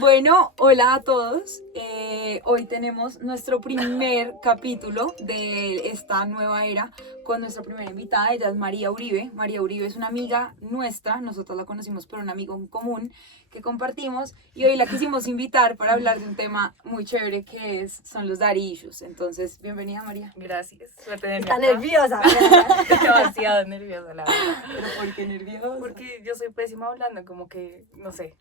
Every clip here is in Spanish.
Bueno, hola a todos. Hoy tenemos nuestro primer capítulo de esta nueva era con nuestra primera invitada. Ella es María Uribe. María Uribe es una amiga nuestra. Nosotros la conocimos por un amigo en común que compartimos y hoy la quisimos invitar para hablar de un tema muy chévere que son los daddy issues. Entonces, bienvenida, María. Gracias. Suerte Está nerviosa. Demasiado nerviosa, la verdad. ¿Pero por qué nerviosa? Porque yo soy pésima hablando, como que, no sé.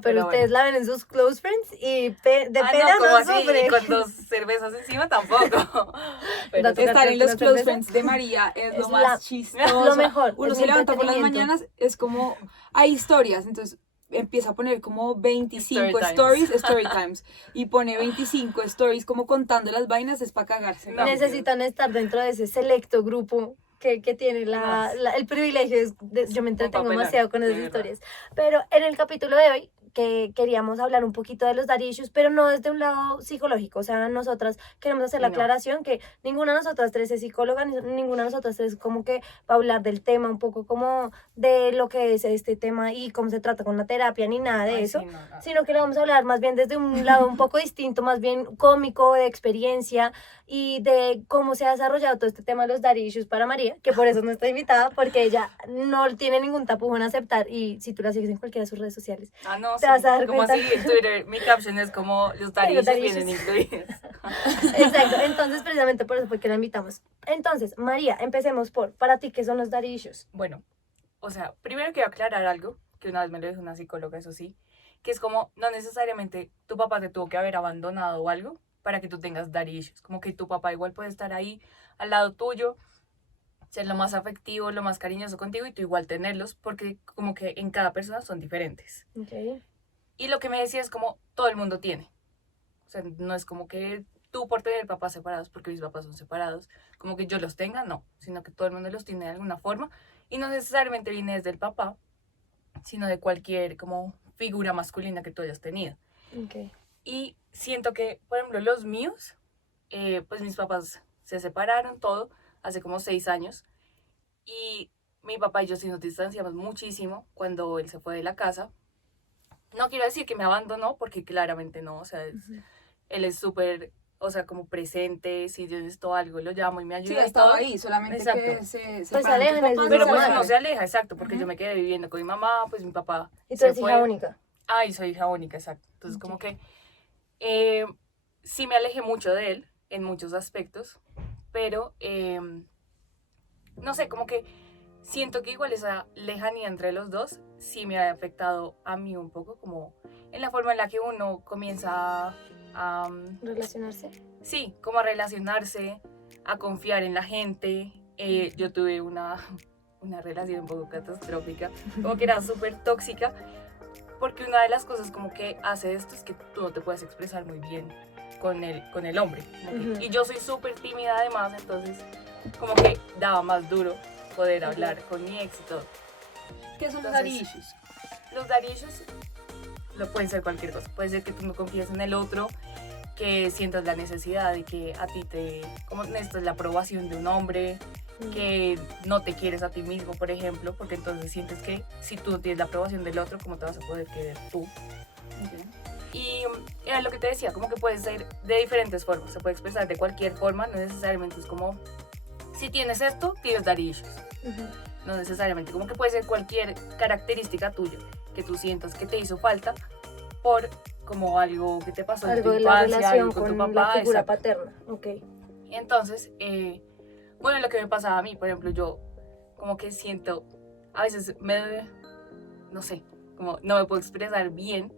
Pero ustedes la ven en sus close friends y de pena ¿cómo no así? sufre. Y con 2 cervezas encima tampoco. Pero Dato estar en los ¿no close cerveza? friends de María es lo Es más chistoso. lo mejor, Uno es se levanta por las entretenimiento. mañanas, es como, hay historias, entonces empieza a poner como 25 Story story times, y pone 25 stories como contando las vainas, es para cagarse. No. Necesitan estar dentro de ese selecto grupo que tiene el privilegio. Yo me entretengo papelón, demasiado con de esas verdad. historias. Pero en el capítulo de hoy que queríamos hablar un poquito de los daddy issues, pero no desde un lado psicológico. O sea, nosotras queremos hacer la No. aclaración que ninguna de nosotras tres es psicóloga, ni ninguna de nosotras tres como que va a hablar del tema, un poco como de lo que es este tema y cómo se trata con la terapia, ni nada de Ay, eso. sí, no. Sino que le vamos a hablar más bien desde un lado un poco distinto, más bien cómico, de experiencia y de cómo se ha desarrollado todo este tema de los daddy issues para María, que por eso no está invitada, porque ella no tiene ningún tapujo en aceptar, y si tú la sigues en cualquiera de sus redes sociales, No, te vas a dar como cuenta. así en Twitter, mi caption es como los Sí, los tarillos daddy vienen issues. incluidos. Exacto, entonces precisamente por eso fue que la invitamos. Entonces, María, empecemos para ti, ¿qué son los daddy issues? Bueno, o sea, primero quiero aclarar algo, que una vez me lo dijo una psicóloga, eso sí, que es como, no necesariamente tu papá te tuvo que haber abandonado o algo para que tú tengas daddy issues, como que tu papá igual puede estar ahí al lado tuyo, ser lo más afectivo, lo más cariñoso contigo y tú igual tenerlos, porque como que en cada persona son diferentes. Okay. Y lo que me decía es como, todo el mundo tiene, o sea, no es como que tú por tener papás separados, porque mis papás son separados, como que yo los tenga, no, sino que todo el mundo los tiene de alguna forma, y no necesariamente viene desde el papá, sino de cualquier como figura masculina que tú hayas tenido. Okay. Y siento que, por ejemplo, los míos, pues mis papás se separaron todo hace como 6 años, y mi papá y yo sí nos distanciamos muchísimo cuando él se fue de la casa. No quiero decir que me abandonó, porque claramente no, o sea, él es súper, o sea, como presente, si yo necesito algo, lo llamo y me ayuda. Sí, y ha estado todo. ahí, solamente Exacto. que se Pues separan tus alejan esos papás, Pero se pues alejan. no se aleja, exacto, porque Ujú. yo me quedé viviendo con mi mamá, pues mi papá Y tú se eres hija fue. única. Ay, soy hija única, exacto. Entonces, como que sí me alejé mucho de él en muchos aspectos, pero no sé, como que siento que igual esa lejanía entre los dos sí me ha afectado a mí un poco, como en la forma en la que uno comienza a Relacionarse. sí, como a relacionarse, a confiar en la gente. Yo tuve una relación un poco catastrófica, como que era súper tóxica, porque una de las cosas como que hace esto es que tú no te puedes expresar muy bien con el hombre. Como que- Ujú. Y yo soy súper tímida además, entonces como que daba más duro poder hablar con mi ex y todo. ¿Qué son los Entonces, daddy issues? Los daddy issues lo pueden ser cualquier cosa. Puede ser que tú no confíes en el otro, que sientas la necesidad de que a ti como necesitas la aprobación de un hombre, que no te quieres a ti mismo, por ejemplo, porque entonces sientes que si tú no tienes la aprobación del otro, ¿cómo te vas a poder querer tú? Y era lo que te decía, como que puede ser de diferentes formas, se puede expresar de cualquier forma, no necesariamente es como, si tienes esto, tienes daddy issues. Ujú. No necesariamente, como que puede ser cualquier característica tuya que tú sientas que te hizo falta por como algo que te pasó en Algo tu de la infancia, relación algo con tu con papá. la figura exacto. paterna. Ok. Entonces, bueno, lo que me pasaba a mí, por ejemplo, yo como que siento, a veces no sé, como no me puedo expresar bien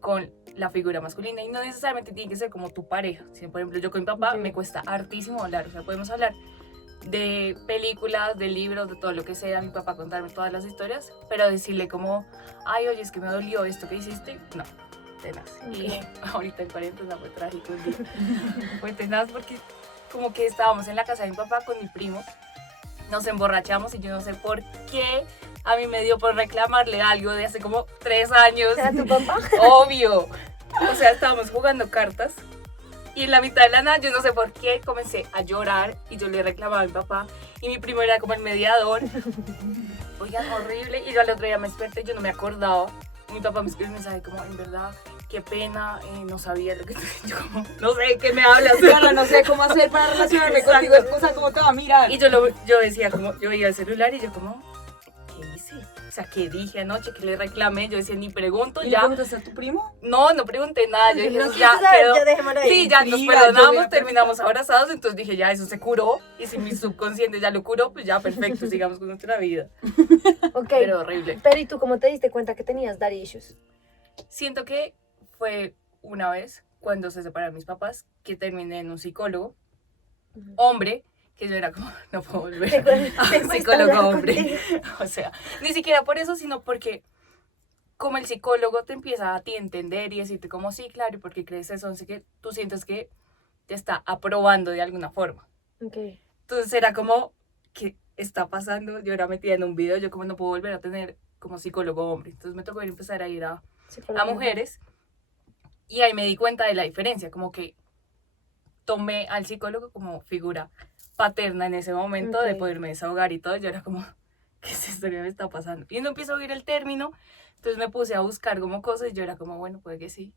con la figura masculina y no necesariamente tiene que ser como tu pareja, sino por ejemplo yo con mi papá Ok. me cuesta hartísimo hablar, o sea, podemos hablar de películas, de libros, de todo lo que sea, mi papá contarme todas las historias, pero decirle como, ay, oye, es que me dolió esto que hiciste, no, tenaz. Y ahorita en cuarentena fue trágico, fue tenaz porque como que estábamos en la casa de mi papá con mi primo, nos emborrachamos y yo no sé por qué a mí me dio por reclamarle algo de hace como 3 años. ¿Era tu papá? Obvio. O sea, estábamos jugando cartas y en la mitad de la nada, yo no sé por qué, comencé a llorar y yo le reclamaba a mi papá y mi primo era como el mediador. Oigan, horrible. Y yo al otro día me desperté y yo no me acordaba. Mi papá me escribió un mensaje como, en verdad, qué pena, no sabía lo que yo como, no sé, ¿qué me hablas? Claro, no sé cómo hacer para relacionarme Exacto. contigo, o sea, cómo te va a mirar. Y yo decía como, yo veía el celular y yo como, ¿qué hice? O sea, ¿qué dije anoche? ¿Qué le reclamé? Yo decía, ni pregunto, ¿Y le ya. preguntaste a tu primo? No pregunté nada, yo dije, No eso quieres ya saber, quedó. ya dejémoslo ahí. Sí, ya nos Intriga, yo perdonamos, hubiera terminamos abrazados, entonces dije, ya, eso se curó. Y si mi subconsciente ya lo curó, pues ya, perfecto, sigamos con nuestra vida. Ok, Pero horrible. pero ¿y tú cómo te diste cuenta que tenías daddy issues? Siento que fue una vez, cuando se separaron mis papás, que terminé en un psicólogo, hombre, que yo era como, no puedo volver Te a un cuesta psicólogo hablar hombre. contigo. O sea, ni siquiera por eso, sino porque como el psicólogo te empieza a ti a entender y decirte como, sí, claro, ¿y por qué crees eso? Así que tú sientes que te está aprobando de alguna forma. Ok. Entonces era como, ¿qué está pasando? Yo era metida en un video, yo como no puedo volver a tener como psicólogo hombre. Entonces me tocó empezar a ir a mujeres y ahí me di cuenta de la diferencia, como que tomé al psicólogo como figura paterna en ese momento de Ok. poderme desahogar y todo. Yo era como, ¿qué es esto que me está pasando? Y no empiezo a oír el término, entonces me puse a buscar como cosas y yo era como, bueno, puede que sí.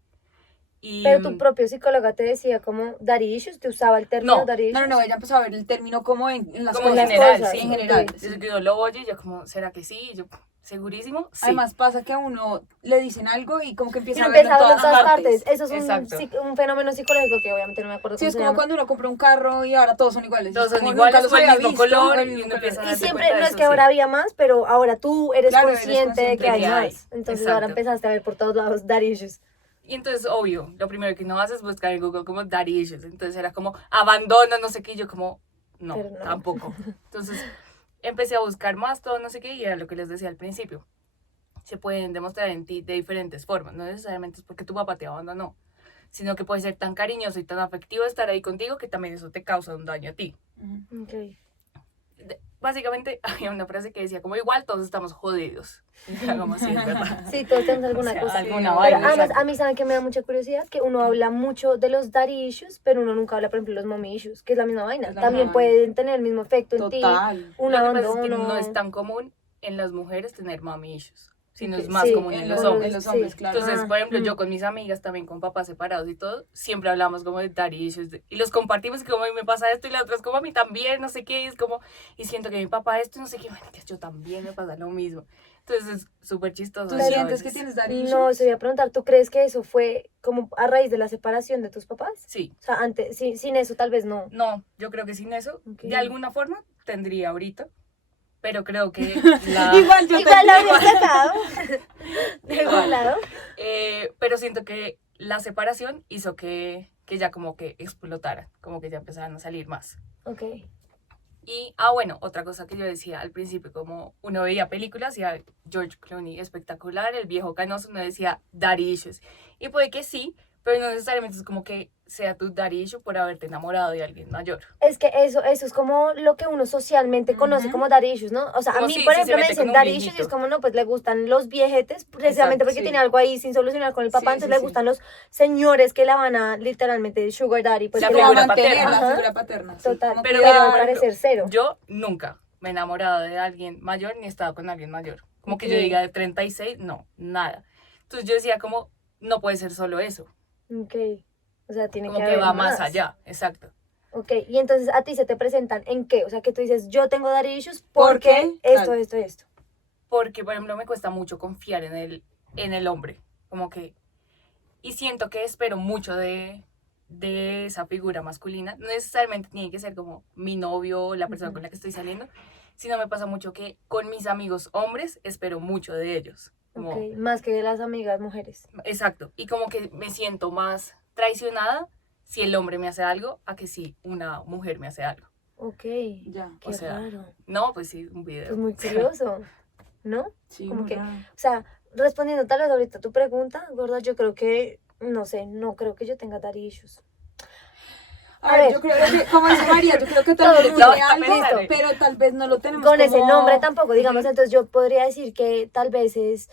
Y, Pero tu propio psicóloga te decía como daddy issues, te usaba el término No, daddy issues. No, ella empezó a ver el término como en las como en cosas. general, cosas, sí. En general. ok. Sí. Yo que yo lo oye y yo como, ¿será que sí? Y yo, ¿segurísimo? Sí. Además pasa que a uno le dicen algo y como que Y empieza lo a verlo en empieza a ver todas en todas partes. partes. Eso es Exacto. un fenómeno psicológico que obviamente no me acuerdo Sí, cómo es se como llama. cuando uno compra un carro y ahora todos son iguales. Todos Es son como iguales, nunca los o el había mismo visto, color, el y mismo uno color. empieza a Y darse siempre, cuenta no de es eso, que sí. ahora había más, pero ahora tú eres Claro, eres consciente de que hay consciente de que hay. más. Entonces ahora Exacto. empezaste a ver por todos lados daddy issues. Y entonces, obvio, lo primero que uno hace es buscar en Google como daddy issues. Entonces era como, abandona, no sé qué. Y yo como, no, Pero no. tampoco. Entonces empecé a buscar más, todo, no sé qué. Y era lo que les decía al principio. Se pueden demostrar en ti de diferentes formas. No necesariamente es porque tu papá te abandonó, sino que puede ser tan cariñoso y tan afectivo estar ahí contigo que también eso te causa un daño a ti. Ujú. Okay. Básicamente había una frase que decía como, igual todos estamos jodidos. Y era como, sí, es verdad. Sí, todos tenemos alguna O sea, cosa. alguna Pero vaina, además, exacto. a mí saben que me da mucha curiosidad que uno habla mucho de los daddy issues, pero uno nunca habla, por ejemplo, de los mommy issues, que es la misma vaina. Es la También misma pueden tener el mismo efecto en ti, Total. un Lo que pasa es que abandono. no es tan común en las mujeres tener mommy issues, sino es Ok, más sí, común en los con hombres. En los hombres, sí. claro. Entonces, Ah, por ejemplo, mm. yo con mis amigas también con papás separados y todo, siempre hablamos como de daddy issues y los compartimos y como a mí me pasa esto y la otra es como a mí también, no sé qué, y es como, y siento que mi papá esto y no sé qué, bueno, que yo también me pasa lo mismo. Entonces es súper chistoso. ¿Tú eso a sientes que veces. tienes daddy issues? No, se voy a preguntar, ¿tú crees que eso fue como a raíz de la separación de tus papás? Sí, O sea, antes, sin eso tal vez no. no, yo creo que sin eso, Ok. de alguna forma tendría ahorita, pero creo que la... Igual yo Igual lo te habría sacado. De Igual. algún lado. Pero siento que la separación hizo que ya como que explotaran, como que ya empezaran a salir más. Ok. Y, bueno, otra cosa que yo decía al principio, como uno veía películas y a George Clooney espectacular, el viejo canoso, uno decía daddy issues. Y puede que sí, pero no necesariamente es como que sea tu daddy issue por haberte enamorado de alguien mayor. Es que eso es como lo que uno socialmente conoce Ujú. como daddy issues, ¿no? O sea, a Como mí, sí, por sí se ejemplo, me mete con dicen un daddy issues y viejito. es como, no, pues le gustan los viejetes, precisamente Exacto, porque sí. tiene algo ahí sin solucionar con el papá, Sí, entonces sí, le sí. gustan los señores que la van a literalmente sugar daddy. Pues La que como le figura a mantener paterna. la Ajá. figura paterna. sí. Total, Como Pero pero cuidar. al parecer cero. Yo nunca me he enamorado de alguien mayor ni he estado con alguien mayor. Como que yo Ok. diga de 36, no, nada. Entonces yo decía como, no puede ser solo eso, Ok. O sea, tiene como que que haber va más allá, exacto. Ok, y entonces a ti se te presentan en qué? O sea, que tú dices, yo tengo daddy issues ¿Por porque qué? esto, Claro. esto. Porque, por ejemplo, me cuesta mucho confiar en el hombre, como que, y siento que espero mucho de esa figura masculina. No necesariamente tiene que ser como mi novio o la persona Ujú. con la que estoy saliendo, sino me pasa mucho que con mis amigos hombres espero mucho de ellos. Como, Ok, más que de las amigas mujeres. exacto, y como que me siento más traicionada si el hombre me hace algo a que si una mujer me hace algo. Ok, Ya. qué O sea, raro. No, pues sí, un video. Es muy curioso, ¿no? Sí, Como muy que- raro. O sea, respondiendo tal vez ahorita a tu pregunta, gorda, yo creo que, no sé, no creo que yo tenga daddy issues. A A ver, ver. yo creo que, como dice María, yo creo que Todo tal el vez mundo. tiene algo, Listo. pero tal vez no lo tenemos Con ese como- nombre tampoco, digamos, entonces yo podría decir que tal vez es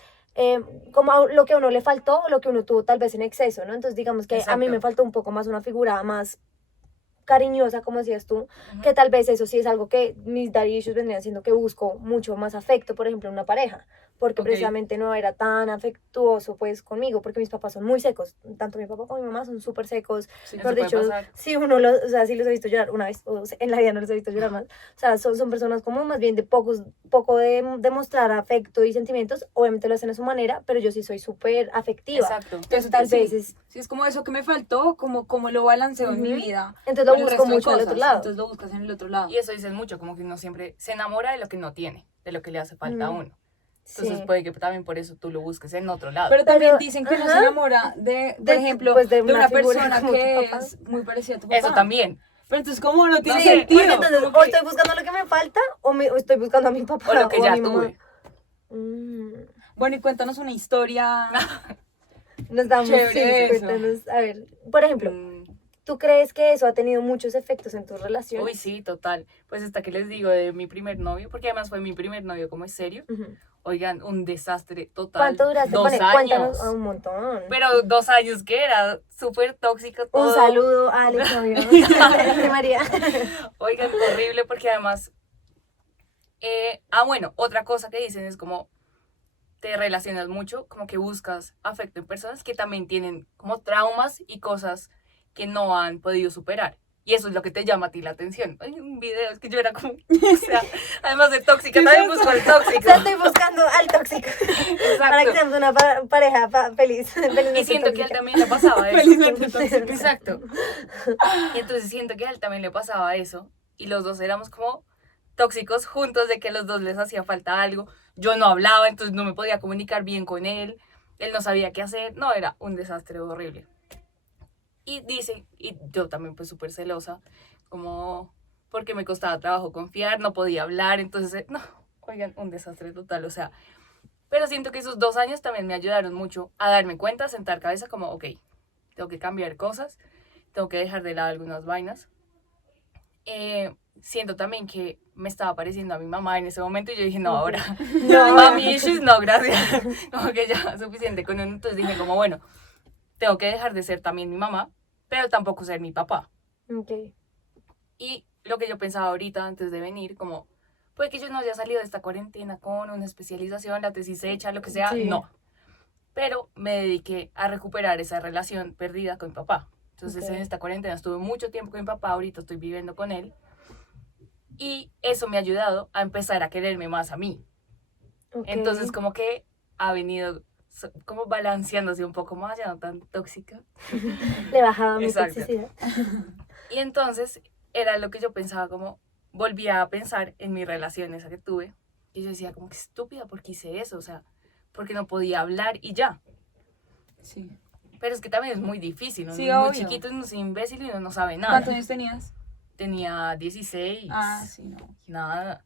como lo que a uno le faltó o lo que uno tuvo tal vez en exceso, ¿no? Entonces digamos que a mí Exacto. me faltó un poco más una figura más cariñosa, como decías tú, Ujú. que tal vez eso sí es algo que mis daddy issues vendrían siendo que busco mucho más afecto, por ejemplo, en una pareja. porque Ok. precisamente no era tan afectuoso pues conmigo, porque mis papás son muy secos, tanto mi papá como mi mamá son súper secos. Sí. Eso Mejor puede dicho, pasar. si o sea, si los he visto llorar una vez, o en la vida no los he visto llorar más. O sea, son personas como más bien de poco de mostrar afecto y sentimientos. Obviamente lo hacen a su manera, pero yo sí soy súper afectiva. Exacto. Entonces tal Sí. vez es, Sí, es como eso que me faltó, como lo balanceo en mi Ujú. vida. Entonces lo con el busco resto de mucho al otro cosas, lado. Entonces lo buscas en el otro lado. Y eso dicen mucho, como que uno siempre se enamora de lo que no tiene, de lo que le hace falta a Ujú. uno. Entonces sí. puede que también por eso tú lo busques en otro lado. Pero también Pero, dicen que uno se ajá. enamora por De- ejemplo, pues, de de una una figura persona como que tu papá. es muy parecida a tu papá. Eso también. Pero entonces, ¿cómo no tiene Sí, sentido? porque entonces como o que- estoy buscando lo que me falta o estoy buscando a mi papá O lo que a ya mi mamá. tuve. Mm, Bueno, y cuéntanos una historia. Nos damos, Chévere sí, eso. cuéntanos. A ver, por ejemplo, Mm, ¿tú crees que eso ha tenido muchos efectos en tus relaciones? Uy, sí, total. Pues hasta que les digo de mi primer novio, porque además fue mi primer novio como es serio. Ujú. Oigan, un desastre total. ¿Cuánto duraste 2 con él? años. Cuéntanos. Un montón. Pero 2 años que era súper tóxico todo. Un saludo a Alex, novio de María. Oigan, horrible porque además... bueno, otra cosa que dicen es como te relacionas mucho, como que buscas afecto en personas que también tienen como traumas y cosas que no han podido superar. Y eso es lo que te llama a ti la atención. Hay un video, es que yo era como, o sea, además de tóxica, ¿Qué también es eso? busco al O tóxico. sea, estoy buscando al tóxico. Para que Exacto. seamos una pareja feliz. Felizmente Y siento que a él tóxica. también le pasaba eso. Felizmente tóxica. Exacto. Y entonces siento que a él también le pasaba eso. Y los dos éramos como tóxicos juntos, de que a los dos les hacía falta algo. Yo no hablaba, entonces no me podía comunicar bien con él. Él no sabía qué hacer. No, era un desastre horrible. Y dice, y yo también pues súper celosa, como porque me costaba trabajo confiar, no podía hablar, entonces, no, oigan, un desastre total, o sea, pero siento que esos 2 años también me ayudaron mucho a darme cuenta, a sentar cabeza como, ok, tengo que cambiar cosas, tengo que dejar de lado algunas vainas. Siento también que me estaba pareciendo a mi mamá en ese momento y yo dije, no, ahora, No, mami issues, no, gracias, como que ya suficiente con uno, entonces dije como, bueno, tengo que dejar de ser también mi mamá, pero tampoco ser mi papá. Ok. Y lo que yo pensaba ahorita antes de venir, como, puede que yo no haya salido de esta cuarentena con una especialización, la tesis hecha, lo que sea, Sí. no. Pero me dediqué a recuperar esa relación perdida con mi papá. Entonces Ok. en esta cuarentena estuve mucho tiempo con mi papá, ahorita estoy viviendo con él. Y eso me ha ayudado a empezar a quererme más a mí. Ok. Entonces como que ha venido como balanceándose un poco más, ya no tan tóxica. Le bajaba mi Exacto. toxicidad. Y entonces era lo que yo pensaba, como volvía a pensar en mi relación esa que tuve. Y yo decía, como que estúpida, ¿por qué hice eso? O sea, porque no podía hablar y ya. Sí. Pero es que también es muy difícil. Uno Sí, es muy obvio. chiquito, uno es imbécil y uno no sabe nada. ¿Cuántos años tenías? Tenía 16. Ah, sí, no. Nada.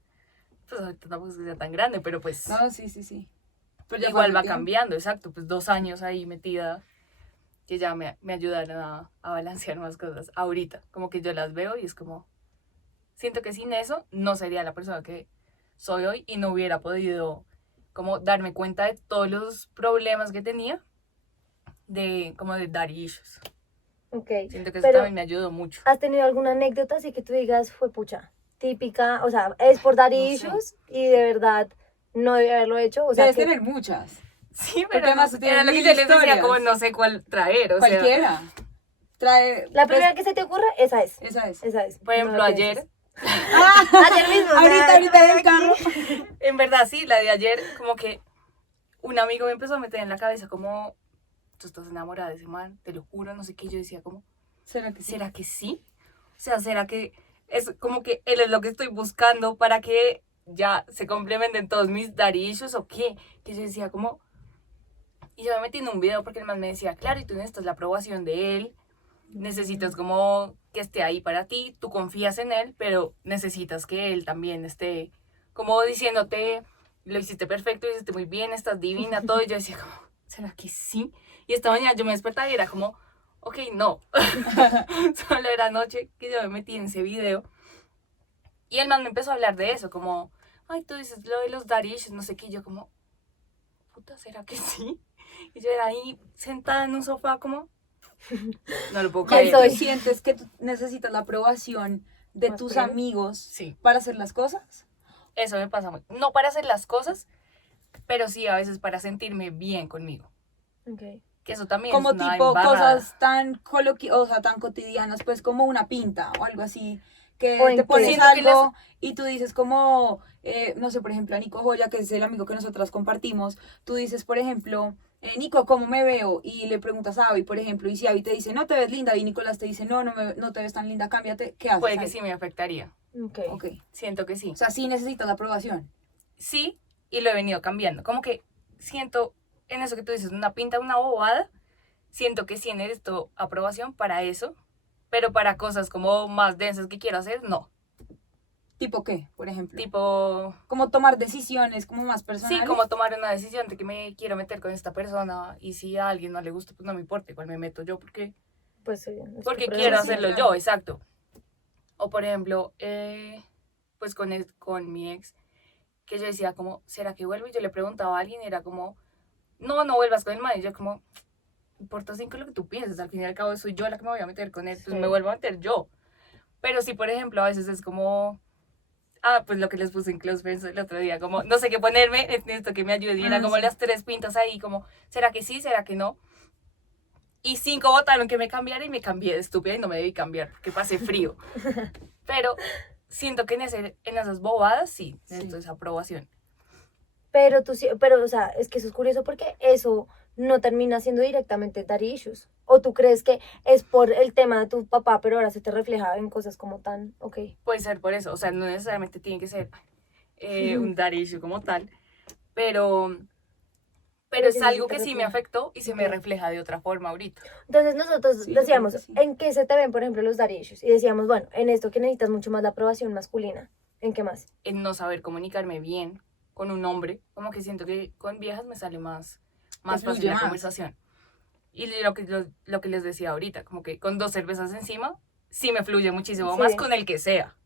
Pues ahorita tampoco es que sea tan grande, pero pues No, sí. Pero ya igual fue va hace tiempo. cambiando, exacto. Pues 2 años ahí metida que ya me ayudaron a balancear más cosas. Ahorita, como que yo las veo y es como... Siento que sin eso no sería la persona que soy hoy y no hubiera podido como darme cuenta de todos los problemas que tenía como de daddy issues. Ok. Siento que eso Pero, también me ayudó mucho. ¿has tenido alguna anécdota así que tú digas, fue pucha, típica? O sea, es por dar No sé. issues y de verdad no debe haberlo hecho. O sea, Debes que- tener muchas. Sí, Porque pero además no tú sé, era tienes lo que mil yo les decía, historias. como no sé cuál traer, o sea, Cualquiera. Trae. La pues, primera que se te ocurra, esa es. Esa es. Esa es. por ejemplo, No la ayer, pienses. Ayer mismo. o sea, Ahorita en el carro. en verdad sí, la de ayer, como que un amigo me empezó a meter en la cabeza como, tú estás enamorada de ese man, te lo juro, no sé qué, y yo decía como, ¿Será que sí? ¿será que sí? O sea, ¿será que es como que él es lo que estoy buscando para que ya se complementen todos mis daddy issues o qué? Que yo decía como... Y yo me metí en un video porque el man me decía, claro, y tú necesitas la aprobación de él, necesitas como que esté ahí para ti, tú confías en él, pero necesitas que él también esté como diciéndote, lo hiciste perfecto, lo hiciste muy bien, estás divina, todo. Y yo decía como, ¿será que sí? Y esta mañana yo me despertaba y era como, ok, no. Solo era anoche que yo me metí en ese video. Y el man me empezó a hablar de eso, como, ay, tú dices lo de los daddy issues, no sé qué, y yo como, puta, ¿será que sí? Y yo era ahí sentada en un sofá como, no lo puedo ¿Quién creer. soy? ¿Tú sientes que tú necesitas la aprobación de Más tus bien. amigos Sí, para hacer las cosas? eso me pasa muy. No para hacer las cosas, pero sí a veces para sentirme bien conmigo. Okay. Que eso también Como es una tipo embarrada. cosas tan o sea, tan cotidianas, pues como una pinta o algo así, que ¿O en te qué? pones Siento que algo y tú dices como, no sé, por ejemplo, a Nico Joya, que es el amigo que nosotras compartimos, tú dices, por ejemplo, Nico, ¿cómo me veo? Y le preguntas a Abby, por ejemplo, y si Abby te dice, no te ves linda, y Nicolás te dice, no te ves tan linda, cámbiate, ¿qué haces Puede que ahí? sí me afectaría. Okay. Ok, Siento que sí. o sea, sí necesitas la aprobación. Sí, y lo he venido cambiando. Como que siento en eso que tú dices, una pinta, una bobada, siento que sí necesito aprobación para eso, pero para cosas como más densas que quiero hacer, no. ¿Tipo qué, por ejemplo? Tipo, Como tomar decisiones como más personales. sí, como tomar una decisión de que me quiero meter con esta persona y si a alguien no le gusta, pues no me importa, igual me meto yo Pues sí, es tu porque problema. quiero Sí, sí, hacerlo claro. yo, exacto. O por ejemplo, pues con mi ex, que yo decía como, ¿será que vuelvo? Y yo le preguntaba a alguien y era como, no vuelvas con el man. Y yo como, importa cinco lo que tú pienses, al fin y al cabo soy yo la que me voy a meter con él, pues Sí. me vuelvo a meter yo. Pero sí, por ejemplo, a veces es como, pues lo que les puse en Close Friends el otro día, como, no sé qué ponerme, necesito que me ayuden. Y era como Sí. las tres pintas ahí, como, ¿será que sí? ¿Será que no? Y 5 votaron que me cambiara y me cambié de estúpida y no me debí cambiar, porque pasé frío. Pero siento que en esas bobadas sí necesito esa aprobación. Pero tú sí, pero o sea, es que eso es curioso porque eso no termina siendo directamente daddy issues. O tú crees que es por el tema de tu papá, pero ahora se te refleja en cosas como tan, ok. Puede ser por eso, o sea, no necesariamente tiene que ser un daddy issue como tal, pero, pero es sí algo te que sí me refleja. afectó y se me Ok. refleja de otra forma ahorita. Entonces nosotros Sí, yo decíamos, creo que sí. ¿en qué se te ven, por ejemplo, los daddy issues? Y decíamos, bueno, en esto que necesitas mucho más la aprobación masculina. ¿En qué más? En no saber comunicarme bien con un hombre, como que siento que con viejas me sale más fácil fluye la más. conversación. Y lo que les decía ahorita, como que con 2 cervezas encima, sí me fluye muchísimo Sí. más con el que sea.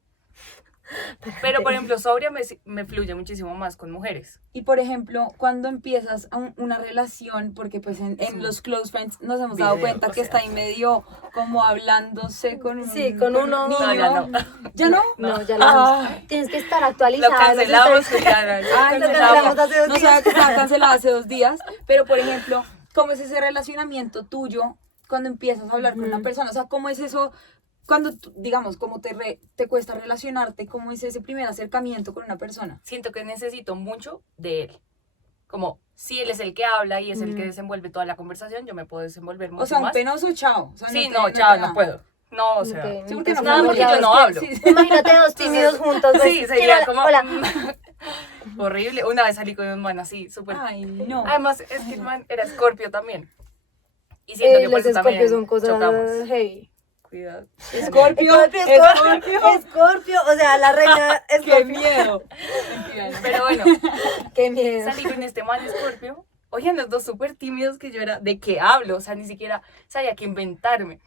Pero, por ejemplo, sobria me fluye muchísimo más con mujeres. Y por ejemplo, cuando empiezas una relación, porque pues en los close friends nos hemos dado Video, cuenta o que sea. está ahí medio como hablándose con un, Sí, con un uno. niño. No, ya no. ¿Ya no? No, ya lo vamos. Ay. Tienes que estar Lo actualizada. cancelamos, Juliana. Lo Ay, Lo cancelamos. cancelamos hace 2 No días. sabía que estaba cancelada hace 2 días, pero por ejemplo, ¿cómo es ese relacionamiento tuyo cuando empiezas a hablar con una persona? O sea, ¿cómo es eso cuando, digamos, cómo te cuesta relacionarte? ¿Cómo es ese primer acercamiento con una persona? Siento que necesito mucho de él. Como si él es el que habla y es el que desenvuelve toda la conversación, yo me puedo desenvolver mucho O sea, un más. penoso, chao. O sea, Sí, te- no, te chao, da. no puedo. No, o sea. Ok, Sí, porque no Nada, fue porque ya yo ves no que- hablo. sí, sí. Imagínate dos tímidos juntos. ¿ves? Sí, sería Quiero- como Hola. horrible. Una vez salí con un man así, súper. Ay, no. Además, es que el man era Scorpio también. Y siento que por Los eso también escorpios son cosas chocamos. heavy. Cuidado. Escorpio, Escorpio. Escorpio, o sea, la reina Qué Escorpio. miedo. Mentira, no. Pero bueno, Qué miedo. salí con este man Scorpio. Oigan, los dos súper tímidos que yo era, ¿de qué hablo? O sea, ni siquiera sabía qué inventarme.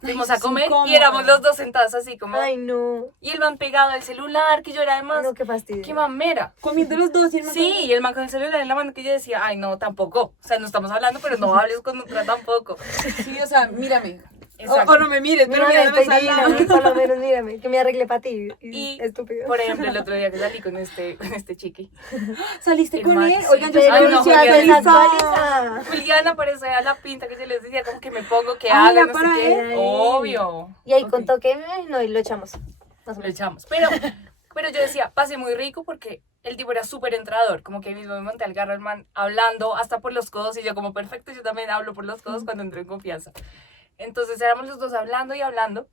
Fuimos Ay, a es comer incómodo. y éramos los dos sentados así como... Ay, no. Y el man pegado al celular, que yo era además... No, qué fastidio. ¡Qué mamera! Comiendo los dos y el man Sí, y el man con el celular en la mano que yo decía, ay, no, tampoco. O sea, no estamos hablando, pero no hables con otra tampoco. Sí, o sea, mírame. Exacto. O no me mires, pero Mírame, mírame estoy al divina, lado. por lo menos mírame, que me arreglé para ti. Y, Estúpido. por ejemplo, el otro día que salí con este chiqui. ¿Saliste El con man, él? sí. Oigan, yo Pero Ay, soy no, si Julián, haces actualizada. actualiza. Juliana parecía la pinta que yo les decía, como que me pongo, que Ah, haga, ¿era no sé para qué. él? Obvio. Y ahí Ok. contó que no, y lo echamos. Más o Lo menos. echamos. Pero yo decía, pasé muy rico porque el tipo era súper entrador. Como que ahí mismo me monté al carro el man hablando hasta por los codos. Y yo como, perfecto, yo también hablo por los codos cuando entro en confianza. Entonces éramos los dos hablando y hablando.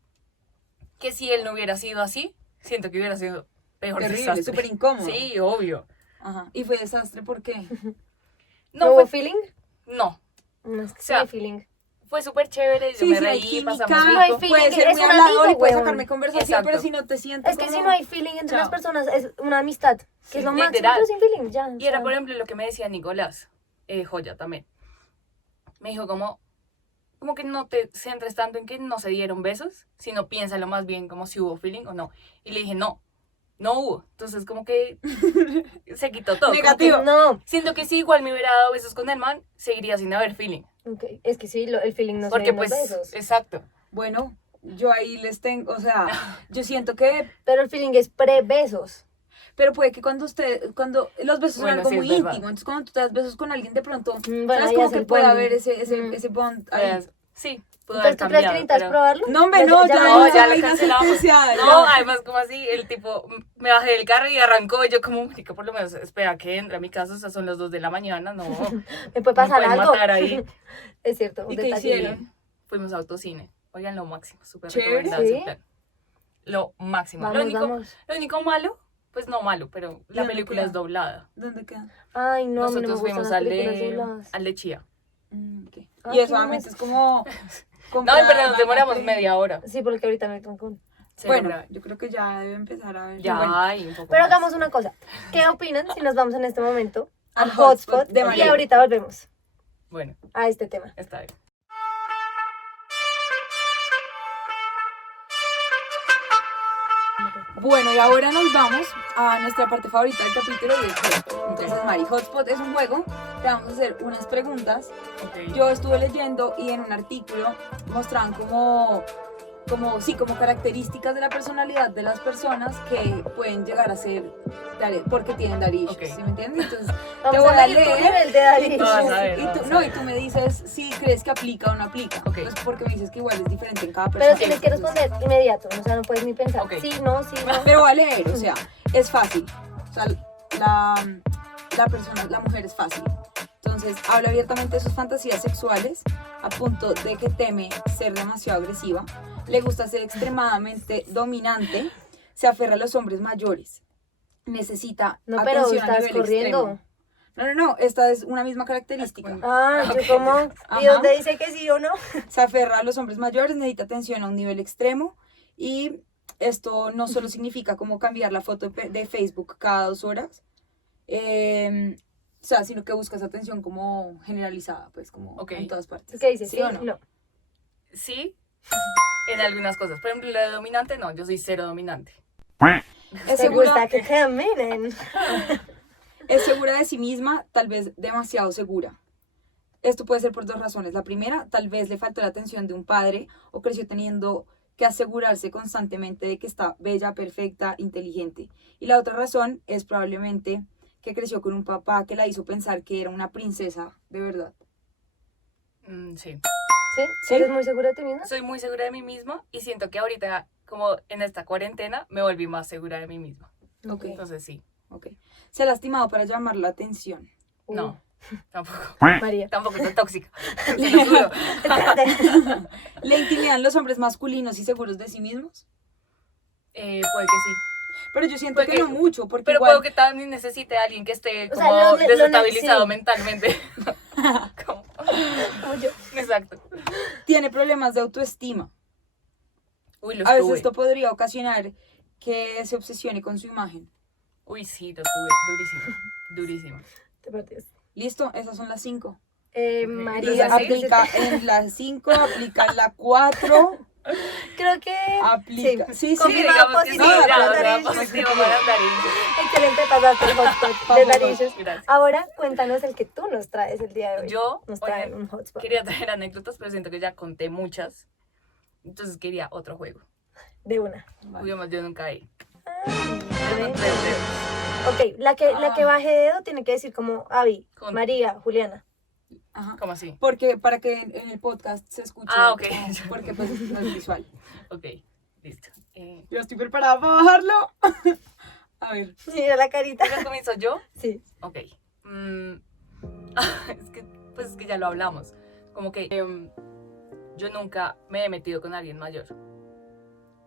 Que si él no hubiera sido así, siento que hubiera sido peor Terrible, desastre. súper incómodo. Sí, obvio. Ajá. Y fue desastre, ¿por qué? No, ¿Hubo fue, feeling? no, No, es que O sea, sí hay feeling. fue súper chévere. Yo Sí, me sí, hay reí, química, pasamos no hay rico. feeling, puede ser es muy un hablador amigo, y puede weón. sacarme conversación, Exacto. pero si no te sientes Es que como- si no hay feeling entre Chao. las personas, es una amistad. Que es lo máximo, literal. pero sin feeling, ya. Y era, por ejemplo, lo que me decía Nicolás, Joya también. Me dijo como que no te centres tanto en que no se dieron besos, sino piénsalo más bien como si hubo feeling o no. Y le dije, no hubo. Entonces como que se quitó todo. Como Negativo. que No, siento que si igual me hubiera dado besos con el man, seguiría sin haber feeling. ok, es que sí, el feeling no se Porque ve en los pues, besos. exacto. Bueno, yo ahí les tengo, o sea, yo siento que, Pero el feeling es pre-besos. Pero puede que cuando los besos son Bueno, algo sí, es muy verdad. íntimo, entonces cuando tú te das besos con alguien de pronto, Bueno, ¿sabes? ahí Como hace que el puede bonding. haber ese bond ahí. Sí, pudo haber Entonces, ¿tú crees que cambiado, necesitas pero- probarlo? No, hombre, no, ya no, esa ya lo vaina es cancelamos. especial. No, además como así, el tipo, me bajé del carro y arrancó, y yo como, marica, por lo menos, espera que entre a mi casa, o sea, son las 2 de la mañana, no, Me puede pasar pueden algo. matar ahí. Es cierto, un ¿Y qué detalle. hicieron? Fuimos a autocine, oigan, lo máximo, súper Chévere. recomendado ese ¿Sí? plan. Lo máximo, Vamos, vamos. lo único malo, pues no malo, pero la dónde película queda? es doblada. ¿Dónde queda? Ay, no, a mí no me Nosotros gustan fuimos las películas dobladas. al de Chía. Ok. Ah, Y eso ¿qué obviamente más? es como... No, en verdad nos demoramos media hora. Sí, porque ahorita me Cancún. Se Bueno, logra. yo creo que ya debe empezar a ver. Ya Bueno, hay un poco Pero más. hagamos una cosa. ¿Qué opinan si nos vamos en este momento al Al hotspot hotspot de y María? ahorita volvemos Bueno, a este tema? está bien. Bueno, y ahora nos vamos a nuestra parte favorita del capítulo y el hotspot. Entonces, Mari, hotspot es un juego. Te vamos a hacer unas preguntas. Ok. Yo estuve leyendo y en un artículo mostraban como características de la personalidad de las personas que pueden llegar a ser porque tienen daddy issues, Ok. ¿sí me entiendes? Entonces, Vamos voy a a medir tu leer. nivel de Dari. Vamos a ver, y vamos tú, a no, ver. y tú me dices si crees que aplica o no aplica. Ok. Pues porque me dices que igual es diferente en cada persona. Pero tienes que responder inmediato, o sea, no puedes ni pensar. Ok. Sí, no, sí, no. Pero va a leer, o sea, es fácil. O sea, la mujer es fácil. Entonces, habla abiertamente de sus fantasías sexuales, a punto de que teme ser demasiado agresiva. Le gusta ser extremadamente dominante. Se aferra a los hombres mayores. Necesita No, pero atención a estás nivel corriendo. extremo. No, esta es una misma característica. Ah, Ok. yo como, ¿y Ajá. dónde dice que sí o no? Se aferra a los hombres mayores, necesita atención a un nivel extremo y esto no solo significa como cambiar la foto de Facebook cada 2 horas, o sea, sino que buscas atención como generalizada, pues como Ok. en todas partes. ¿Qué dices? ¿Sí o no? No. Sí, en algunas cosas. Por ejemplo, la de dominante, no, yo soy cero dominante. Es ¿Te gusta segura, que te aminen? es segura de sí misma, tal vez demasiado segura. Esto puede ser por 2 razones. La primera, tal vez le faltó la atención de un padre o creció teniendo que asegurarse constantemente de que está bella, perfecta, inteligente. Y la otra razón es probablemente que creció con un papá que la hizo pensar que era una princesa de verdad. Sí. ¿Sí? ¿Sí? ¿Eres muy segura de ti misma? Soy muy segura de mí misma y siento que ahorita, como en esta cuarentena, me volví más segura de mí misma. Ok, Entonces sí, ok. Se ha lastimado para llamar la atención. no, tampoco. María. Tampoco soy tóxica. Se lo juro. Espérate. ¿Le intimidan los hombres masculinos y seguros de sí mismos? Puede que sí. Pero yo siento Puede que que- no mucho, porque Pero igual... puedo que también necesite a alguien que esté O como sea, desestabilizado sí. mentalmente. Como- Como yo. Exacto. tiene problemas de autoestima. Uy, los A veces tuve. esto podría ocasionar que se obsesione con su imagen. Uy, sí, lo tuve. Durísimo. Durísimo. Te partes. ¿Listo? Esas son las 5. María, ¿Esas sí? Aplica en la 5, aplica en la 4, creo que aplica... Sí, sí, Sí, Confirmado digamos que sí, positivo ya, para o sea, Darillos. positivo para Darillos. excelente pasaste el hotspot de Vamos, Darillos. Gracias. Ahora cuéntanos el que tú nos traes el día de hoy. Yo, Nos traen oye, un hotspot. quería traer anécdotas, pero siento que ya conté muchas. Entonces quería otro juego. De una. Vale. Juguemos yo nunca ahí. Bueno. 3 dedos. Ok, la que baje dedo tiene que decir como Avi, Con- María, Juliana. Ajá. ¿Cómo así? Porque para que en el podcast se escuche. Ah, ok. Porque pues no es visual. Ok, listo. Yo estoy preparada para bajarlo. A ver. Mira la carita. ¿Pero comienzo yo? Sí. Ok. Es que ya lo hablamos. Como que yo nunca me he metido con alguien mayor.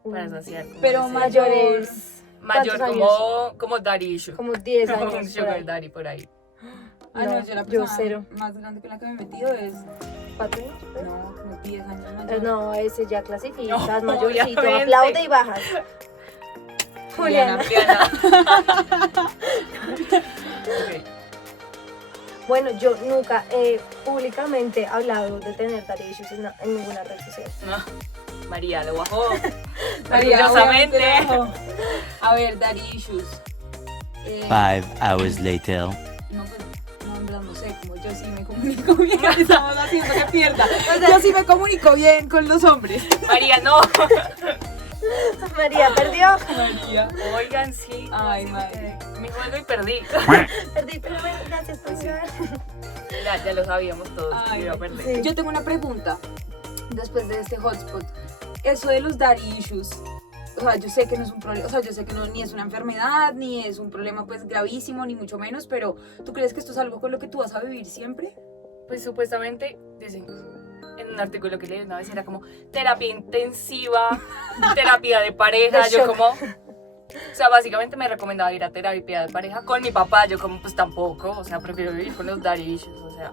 Para saciar. como Pero ese- mayores. Mayor ¿cuántos como daddy issue. Como 10 Como años. un por sugar ahí. daddy por ahí. Ah, no, yo la yo persona cero. más grande con la que me he metido es. 4 años. No, como 10 años mayor. No, ese ya clasificas, No, mayorcito. obviamente. Aplaude y bajas. Juliana. Diana. Ok. Bueno, yo nunca he públicamente hablado de tener daddy issues en ninguna red social. No. María lo bajó. María, Orgullosamente. obviamente no. A ver, daddy issues. 5 hours later. No, pues, no, en verdad no sé, como yo sí me comunico bien, estamos haciendo que pierda. Yo sí me comunico bien con los hombres. María, no. María perdió. María. Oigan, sí. Ay, sí, madre. mi juego y perdí. Perdí, pero bueno, gracias por jugar. Ya lo sabíamos todos que Ay, iba a perder. sí. Yo tengo una pregunta después de este hotspot. Eso de los daddy issues, o sea, yo sé que no es un problema, o sea, yo sé que no, ni es una enfermedad, ni es un problema pues gravísimo, ni mucho menos, pero ¿tú crees que esto es algo con lo que tú vas a vivir siempre? Pues supuestamente, dicen, en un artículo que leí una vez era como terapia intensiva, terapia de pareja, De yo shock. como... O sea, básicamente me recomendaba ir a terapia de pareja con mi papá, yo como pues tampoco, o sea, prefiero vivir con los daddy issues, o sea...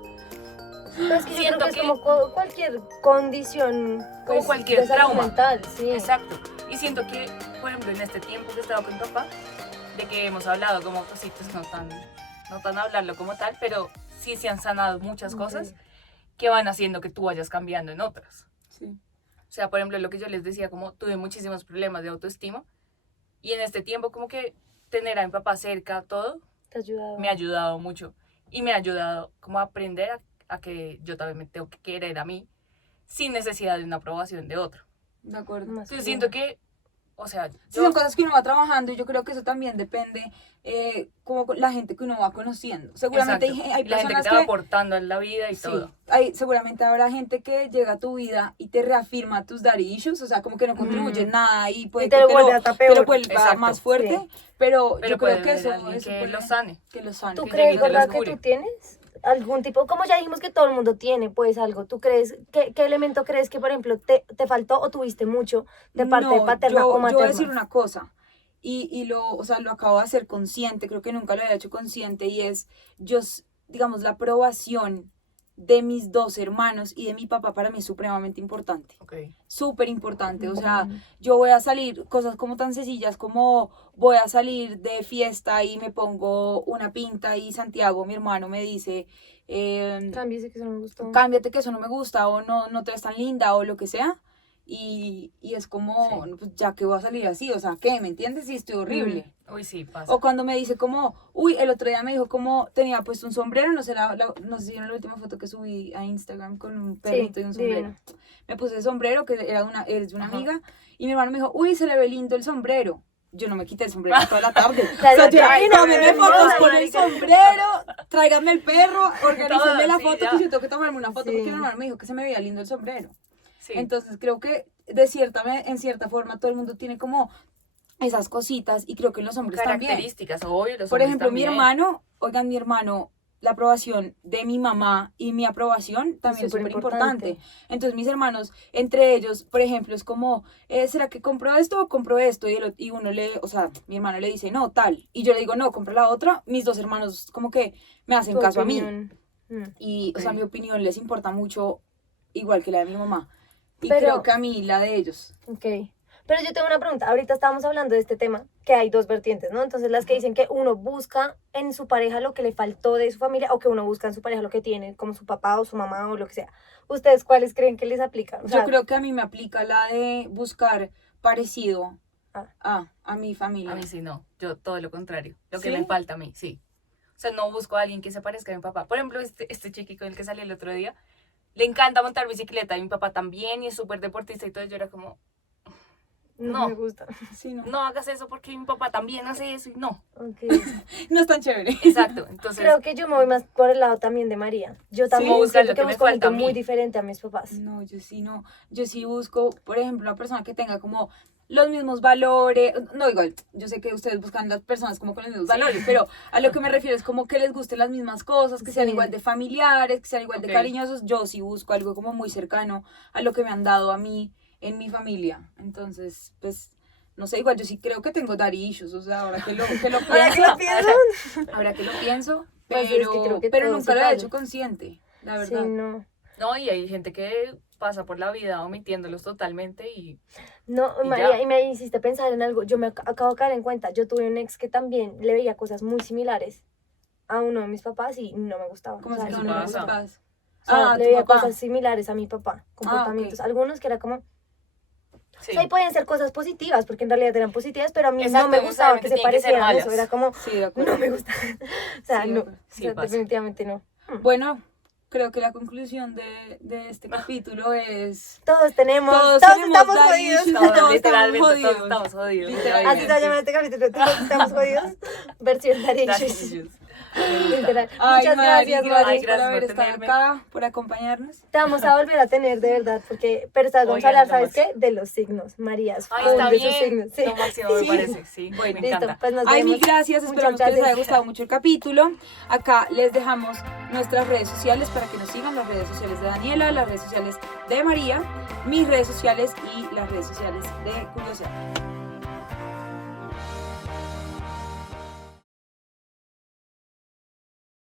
Pero es que yo creo Siento que es que- como cualquier condición. Como cualquier de salud trauma. mental, sí. Exacto. Y siento que, por ejemplo, en este tiempo que he estado con mi papá, de que hemos hablado como cositas no tan hablarlo como tal, pero sí se han sanado muchas cosas que van haciendo que tú vayas cambiando en otras. Sí. O sea, por ejemplo, lo que yo les decía, como tuve muchísimos problemas de autoestima y en este tiempo como que tener a mi papá cerca, todo, Te ha ayudado. me ha ayudado mucho. Y me ha ayudado como a aprender a que yo también me tengo que querer a mí sin necesidad de una aprobación de otro. De acuerdo. Más Yo que siento que, o sea, Sí, yo- son cosas que uno va trabajando y yo creo que eso también depende como con la gente que uno va conociendo. Seguramente exacto, hay y la gente que personas te va que... aportando en la vida y Sí, todo. seguramente habrá gente que llega a tu vida y te reafirma tus daddy issues, o sea, como que no contribuye en nada y puede Y te que lo vuelve hasta te lo peor. vuelva Exacto. más fuerte, Sí. pero Pero yo puede creo que haber eso, alguien eso que puede- lo sane. que lo sane. ¿Tú que crees, llegue y te lo verdad, que cure. tú tienes algún tipo, como ya dijimos que todo el mundo tiene, pues algo, ¿tú crees, qué elemento crees que, por ejemplo, te faltó o tuviste mucho de parte No, paterna yo, o yo materna? voy a decir una cosa, o sea, lo acabo de hacer consciente, creo que nunca lo había hecho consciente, y es, digamos, la aprobación de mis dos hermanos y de mi papá para mí es supremamente importante. Ok. Súper importante, o sea, yo voy a salir, cosas como tan sencillas como voy a salir de fiesta y me pongo una pinta y Santiago, mi hermano, me dice, Cámbiese, que eso no me gustó. cámbiate que eso no me gusta o no te ves tan linda o lo que sea. Y es como, Sí. pues, ya que voy a salir así, o sea, ¿qué? ¿Me entiendes? Y estoy horrible. Uy, sí, pasa. O cuando me dice como, uy, el otro día me dijo como tenía puesto un sombrero, no sé, no sé si vieron la última foto que subí a Instagram con un perrito y un sombrero. divino. Me puse el sombrero, que es de una Ajá. amiga, y mi hermano me dijo, uy, se le ve lindo el sombrero. Yo no me quité el sombrero toda la tarde. Claro, o sea, yo, ay, tómenme no, fotos no, con el marica. sombrero, tráiganme el perro, organícenme Todo, la sí, foto, ya. que yo tengo que tomarme una foto, Sí. porque mi hermano me dijo que se me veía lindo el sombrero. Sí. Entonces creo que en cierta forma todo el mundo tiene como esas cositas y creo que en los hombres también. Características, obvio, los Por hombres ejemplo, mi también. hermano, oigan, mi hermano, la aprobación de mi mamá y mi aprobación también es súper superimportante. importante. Entonces mis hermanos, entre ellos, por ejemplo, es como, ¿será que compro esto o compro esto? Y uno o sea, mi hermano le dice, no, tal. Y yo le digo, no, compra la otra. Mis dos hermanos como que me hacen Tu caso a mí. opinión. Y, o sea, Ok. mi opinión les importa mucho, igual que la de mi mamá. Y Pero- creo que a mí la de ellos. Ok. Pero yo tengo una pregunta. Ahorita estábamos hablando de este tema, que hay dos vertientes, ¿no? Entonces, las que dicen que uno busca en su pareja lo que le faltó de su familia o que uno busca en su pareja lo que tiene, como su papá o su mamá o lo que sea. ¿Ustedes cuáles creen que les aplica? O sea, Yo creo que a mí me aplica la de buscar parecido Ah. a mi familia. A mí sí no, yo todo lo contrario, lo que ¿Sí? me falta a mí, sí. O sea, no busco a alguien que se parezca a mi papá. Por ejemplo, este chiqui con el que salí el otro día, le encanta montar bicicleta y mi papá también y es súper deportista y todo. Yo era como, no no. me gusta. Sí, no. no hagas eso porque mi papá también hace eso y no. Ok. No es tan chévere. Exacto, entonces, Creo que yo me voy más por el lado también de María. Yo también busca siento lo que que me busco gente falta a mí. muy diferente a mis papás. No, yo sí no. Yo sí busco, por ejemplo, una persona que tenga como los mismos valores. No, igual, yo sé que ustedes buscan las personas como con los mismos valores, pero a lo que me refiero es como que les gusten las mismas cosas, que sean Sí. igual de familiares, que sean igual de Ok. cariñosos. Yo sí busco algo como muy cercano a lo que me han dado a mí en mi familia. Entonces, pues, no sé, igual yo sí creo que tengo daddy issues, o sea, ahora que lo pienso, Ahora que lo pienso. ahora que lo pienso, Pues pero, es que creo que pero todo nunca se lo he cae. hecho consciente, la Sí, verdad. no. no, y hay gente que pasa por la vida omitiéndolos totalmente y No, Y María, ya. y me hiciste pensar en algo. Yo me acabo de caer en cuenta. Yo tuve un ex que también le veía cosas muy similares a uno de mis papás y no me gustaba. ¿Cómo O sea, se eso llama? pasa. Papás. o sea, Ah, le tu veía papá. cosas similares a mi papá, comportamientos. ok. Algunos que era como, sí. o sea, y podían ser cosas positivas, porque en realidad eran positivas, pero a mí Exacto, no me no gustaba que se necesariamente tienen que ser parecieran a eso. malas. Era como, Sí, de acuerdo. no me gusta. O sea, Sí, de no. acuerdo. O Sí, sea, pasa. definitivamente no. Bueno, creo que la conclusión de este capítulo es... Todos estamos daddy jodidos. issues, Todos, estamos literalmente jodidos. todos estamos jodidos. Literal. Así se va a llamar este capítulo, todos estamos jodidos. Versión Daddy Daddy Issues. issues. Literal. Ay, Muchas gracias, Mari, Mari. Ay, por gracias haber por estado tenerme. acá, por acompañarnos. Te vamos a volver a tener, de verdad, pero esta vez vamos a Oigan, hablar, ¿sabes lo qué? De los signos. María es Ay, full está de sus bien. signos. Sí. Lo máximo me parece, sí. Bueno, me Listo, encanta. pues nos Ay, vemos. mil gracias, Muchas esperamos que les haya gracias. gustado mucho el capítulo. Acá les dejamos nuestras redes sociales para que nos sigan, las redes sociales de Daniela, las redes sociales de María, mis redes sociales y las redes sociales de Curiosidad.